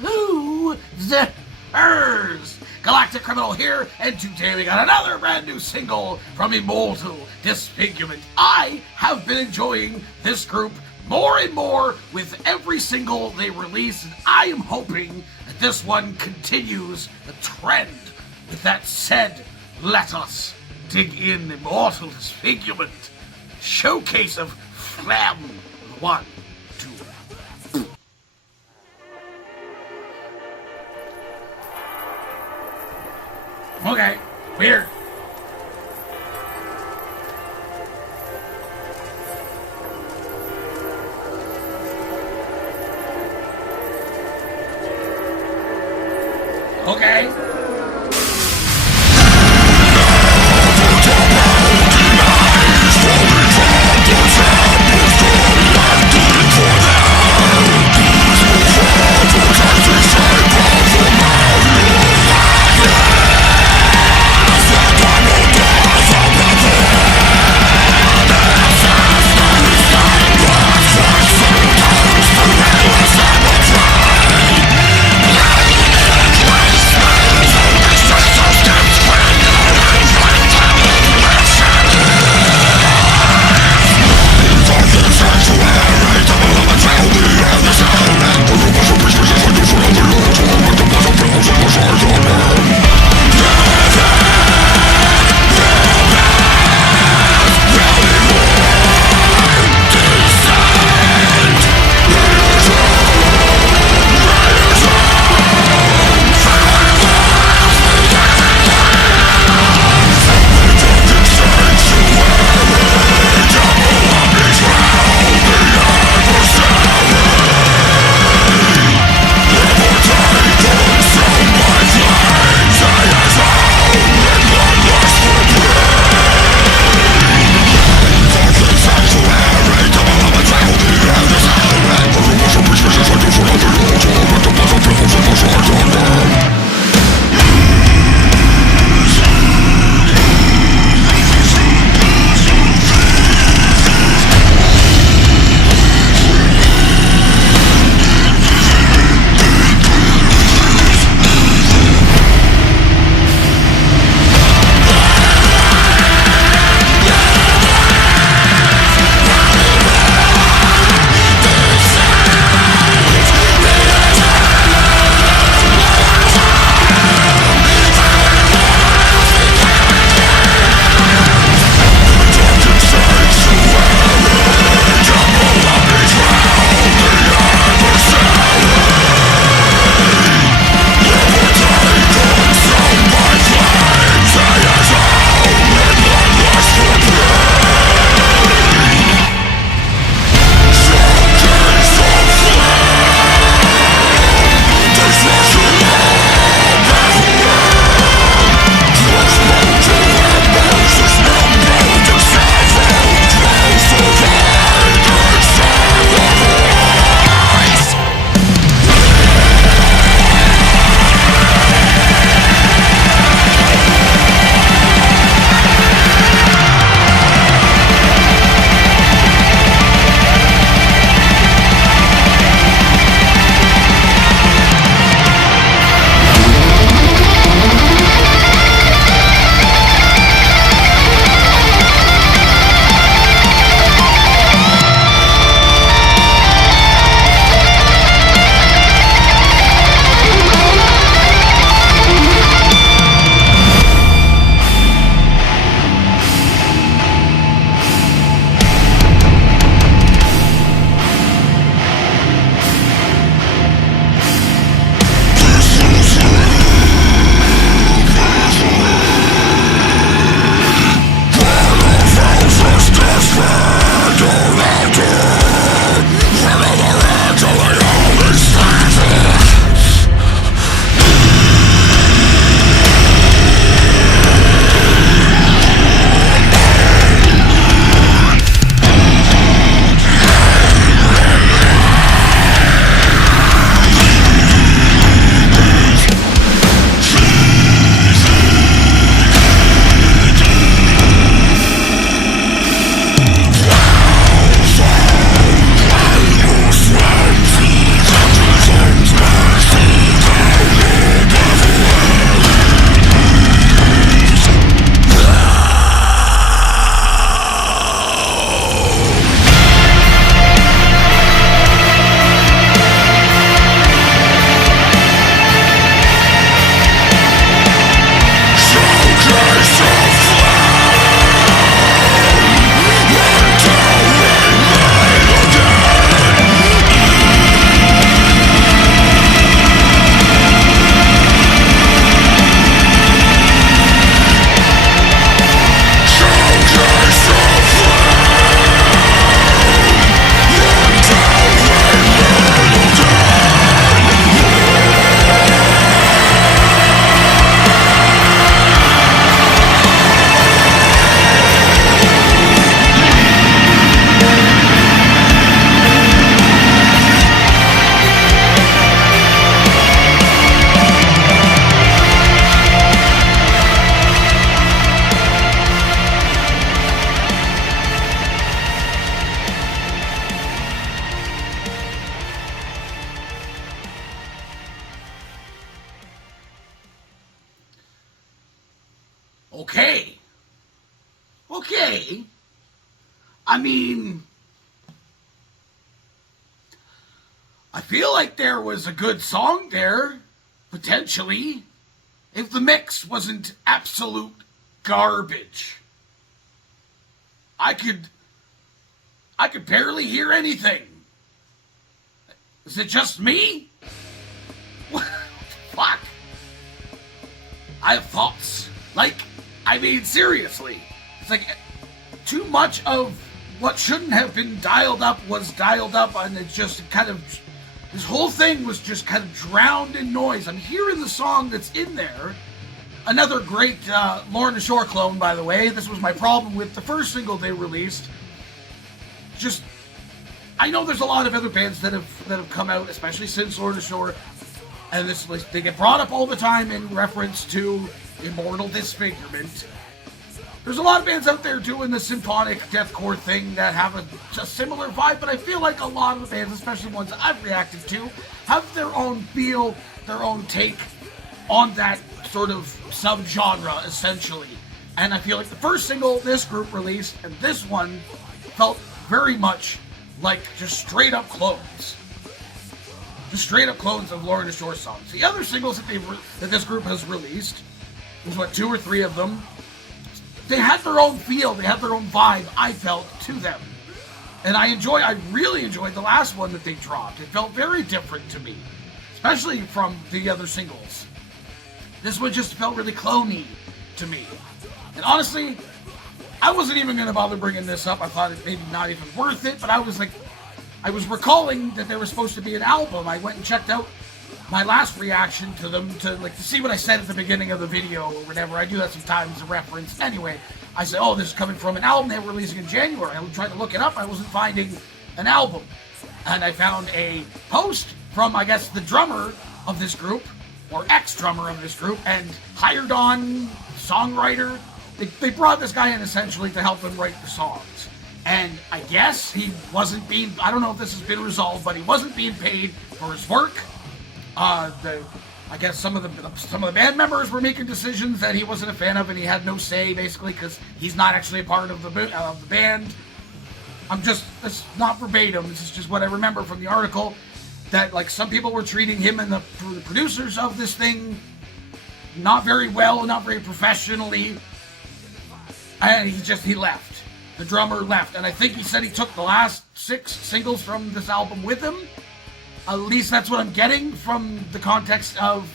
Losers! Galactic Criminal here, and today we got another brand new single from Immortal, Disfigurement. I have been enjoying this group more and more with every single they release, and I am hoping that this one continues the trend. With that said, let us dig in Immortal Disfigurement, showcase of Phlegm. 1, 2. Okay, weird. Okay. Okay. Okay. I mean, I feel like there was a good song there, potentially, if the mix wasn't absolute garbage. I could barely hear anything. Is it just me? What the fuck? I have thoughts. Like, I mean, seriously. It's like, too much of what shouldn't have been dialed up was dialed up, and it just kind of, this whole thing was just kind of drowned in noise. I'm hearing the song that's in there. Another great Lorna Shore clone, by the way. This was my problem with the first single they released. Just, I know there's a lot of other bands that have come out, especially since Lorna Shore, and this, they get brought up all the time in reference to Immortal, Disfigurement. There's a lot of bands out there doing the symphonic deathcore thing that have a similar vibe, but I feel like a lot of the bands, especially ones I've reacted to, have their own feel, their own take on that sort of subgenre, essentially. And I feel like the first single this group released and this one felt very much like just straight up clones. Just straight up clones of Lorna Shore songs. The other singles that this group has released, there's what, 2 or 3 of them, they had their own feel, they had their own vibe, I felt, to them. And I really enjoyed the last one that they dropped. It felt very different to me, especially from the other singles. This one just felt really cloney to me. And honestly, I wasn't even going to bother bringing this up. I thought it maybe not even worth it, but I was recalling that there was supposed to be an album. I went and checked out my last reaction to them to see what I said at the beginning of the video or whatever. I do that sometimes as a reference. Anyway, I said, oh, this is coming from an album they were releasing in January. I tried to look it up. I wasn't finding an album. And I found a post from, I guess, the drummer of this group, or ex-drummer of this group, and hired on songwriter. They brought this guy in essentially to help them write the songs. And I guess he wasn't being, I don't know if this has been resolved, but he wasn't being paid for his work. I guess some of the band members were making decisions that he wasn't a fan of, and he had no say, basically, because he's not actually a part of the band. It's not verbatim, this is just what I remember from the article, that like some people were treating him and the producers of this thing not very well, not very professionally, and he left. The drummer left, and I think he said he took the last 6 singles from this album with him. At least that's what I'm getting from the context of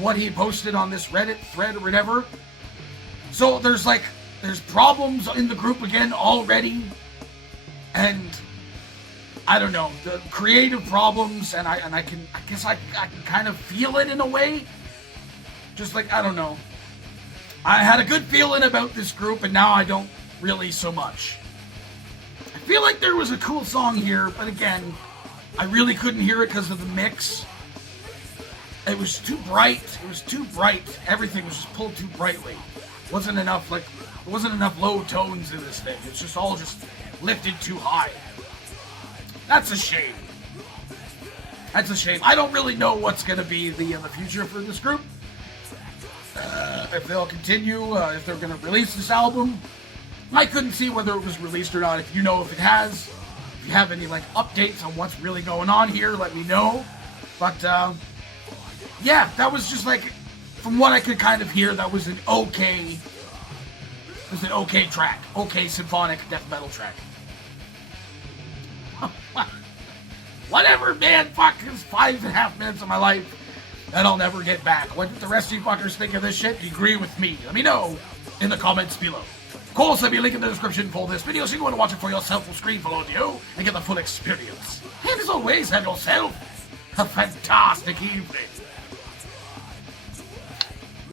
what he posted on this Reddit thread or whatever. So there's problems in the group again already, and I don't know, the creative problems, and I guess I can kind of feel it in a way. Just like, I don't know. I had a good feeling about this group, and now I don't really so much. I feel like there was a cool song here, but again, I really couldn't hear it because of the mix. It was too bright. Everything was just pulled too brightly. Wasn't enough low tones in this thing. It's just all just lifted too high. That's a shame. I don't really know what's going to be the future for this group. If they'll continue, if they're going to release this album. I couldn't see whether it was released or not. If you know if it has, if you have any updates on what's really going on here, let me know. But yeah, that was just from what I could kind of hear, that was an okay track, okay symphonic death metal track. Whatever, man. Fuck, it's 5.5 minutes of my life that I'll never get back. What did the rest of you fuckers think of this shit? Do you agree with me? Let me know in the comments below. Of course, there'll be a link in the description for this video, so you can go and watch it for yourself full screen full audio and get the full experience. And as always, have yourself a fantastic evening.